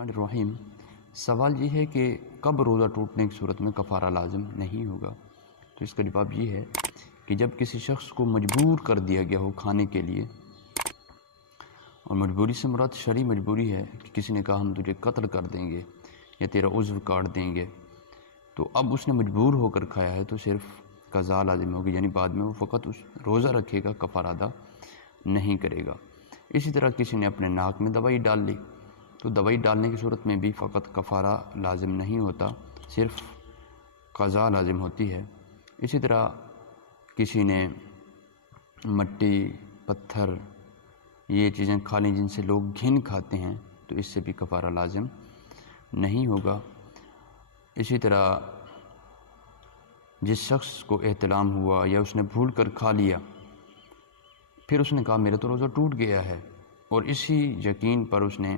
الرحمن الرحیم۔ سوال یہ ہے کہ کب روزہ ٹوٹنے کی صورت میں کفارہ لازم نہیں ہوگا؟ تو اس کا جواب یہ ہے کہ جب کسی شخص کو مجبور کر دیا گیا ہو کھانے کے لیے، اور مجبوری سے مراد شرعی مجبوری ہے کہ کسی نے کہا ہم تجھے قتل کر دیں گے یا تیرا عضو کاٹ دیں گے، تو اب اس نے مجبور ہو کر کھایا ہے تو صرف قضا لازم ہوگی، یعنی بعد میں وہ فقط اس روزہ رکھے گا، کفارہ ادا نہیں کرے گا۔ اسی طرح کسی نے اپنے ناک میں دوائی ڈال لی تو دوائی ڈالنے کی صورت میں بھی فقط کفارہ لازم نہیں ہوتا، صرف قضا لازم ہوتی ہے۔ اسی طرح کسی نے مٹی، پتھر، یہ چیزیں کھا لیں جن سے لوگ گھن کھاتے ہیں تو اس سے بھی کفارہ لازم نہیں ہوگا۔ اسی طرح جس شخص کو احتلام ہوا یا اس نے بھول کر کھا لیا، پھر اس نے کہا میرا تو روزہ ٹوٹ گیا ہے، اور اسی یقین پر اس نے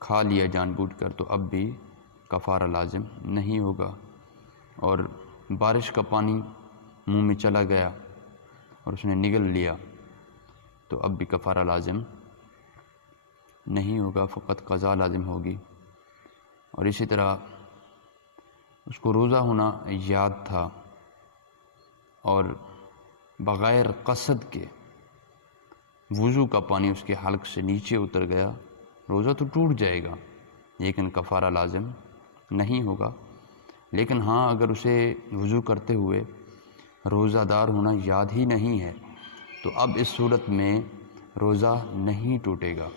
کھا لیا جان بوجھ کر، تو اب بھی کفارہ لازم نہیں ہوگا۔ اور بارش کا پانی منہ میں چلا گیا اور اس نے نگل لیا تو اب بھی کفارہ لازم نہیں ہوگا، فقط قضا لازم ہوگی۔ اور اسی طرح اس کو روزہ ہونا یاد تھا اور بغیر قصد کے وضو کا پانی اس کے حلق سے نیچے اتر گیا، روزہ تو ٹوٹ جائے گا لیکن کفارہ لازم نہیں ہوگا۔ لیکن ہاں، اگر اسے وضو کرتے ہوئے روزہ دار ہونا یاد ہی نہیں ہے تو اب اس صورت میں روزہ نہیں ٹوٹے گا۔